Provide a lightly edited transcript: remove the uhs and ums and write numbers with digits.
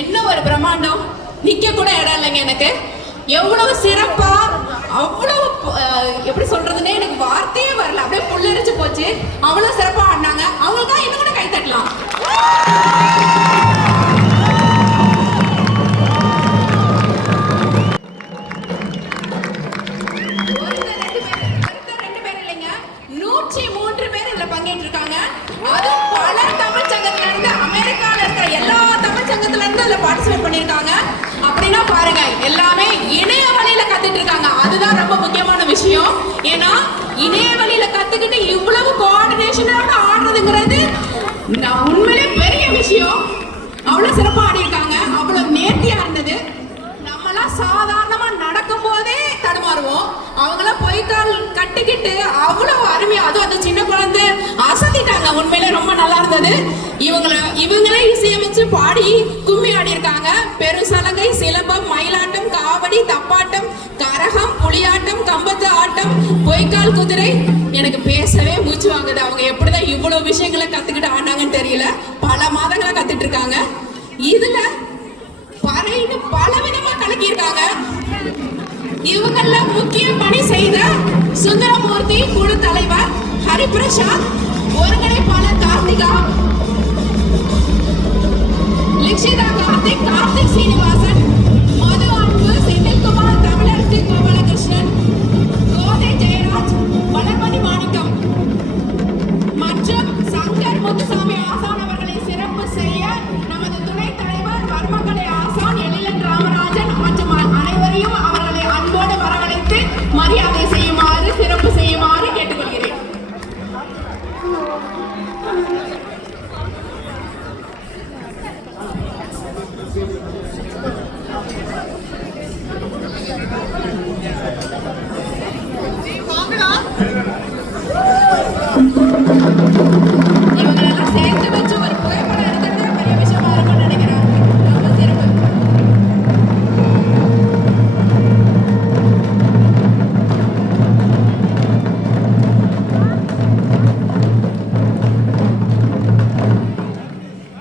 என்ன ஒரு பிரம்மாண்டம், நிக்க கூட இடம் இல்லைங்க எனக்கு. எவ்வளவு சிறப்பா, அவ்வளவு எப்படி சொல்றதுன்னே எனக்கு வார்த்தையே வரல, அப்படியே புல்லரிச்சு போச்சு. அவ்வளவு சிறப்பா ஆடினாங்க. அவங்களுக்கு தான் இன்னும் கூட கை தட்டலாம். ரெண்டு பேர் இல்லைங்க, 103 பேர் இதுல பங்கேற்றிருக்காங்க. அதுவும் பல தமிழ் சங்கத்துல இருந்து, அமெரிக்கால இருக்கிற எல்லா தமிழ் சங்கத்துல இருந்து அதுல பார்ட்டிசிபேட் பண்ணிருக்காங்க. அப்படின்னா பாருங்க, எல்லாமே இணைய வழியில கத்துட்டு இருக்காங்க. அதுதான் ரொம்ப முக்கியமான விஷயம். ஏன்னா இணைய வழியில கத்துக்கிட்டு இவ்வளவு கோஆர்டினேஷனோட ஆடுறதுங்கிறது உண்மையிலே பெரிய விஷயம். அவ்வளவு சிறப்பா ஆடி இருக்காங்க. அவ்வளவு நேர்த்தியா இருந்தது. நம்மளாம் சாதாரணமா நடக்கும் போதே தடுமாறுவோம். அவங்களாம் பொய்க்கால் கட்டிக்கிட்டு அவ்வளவு அருமையா, அதுவும் அந்த சின்ன குழந்தை அசத்திட்டாங்க. உண்மையிலே ரொம்ப நல்லா இருந்தது. இவங்களே இசையமைச்சு பாடி கும்மி ஆடி இருக்காங்க. பெருசலங்கை, சிலம்பம், மயிலாட்டம், காவடி, தப்பாட்டம், கரகம், புலியாட்டம், கம்பத்து ஆட்டம், பொய்க்கால் குதிரை. எனக்கு பேசவே மூச்சு வாங்குது. அவங்க எப்படிதான் இவ்வளவு விஷயங்களை கத்துக்கிட்டு ஆனாங்கன்னு தெரியல. பல மாதங்களா கத்துட்டு இருக்காங்க. இதுல பறைன்னு பல விதமா கலக்கியிருக்காங்க. இவங்கள முக்கிய பணி செய்த சுந்தரமூர்த்தி, குழு தலைவர் ஹரிபிரசாத், ஒருங்கிணைப்பாளர் கார்த்திகா, லிக்ஷிதா கார்த்திக், கார்த்திக் சீனிவாசன், மது அன்பு, செந்தில்குமார், தமிழரசி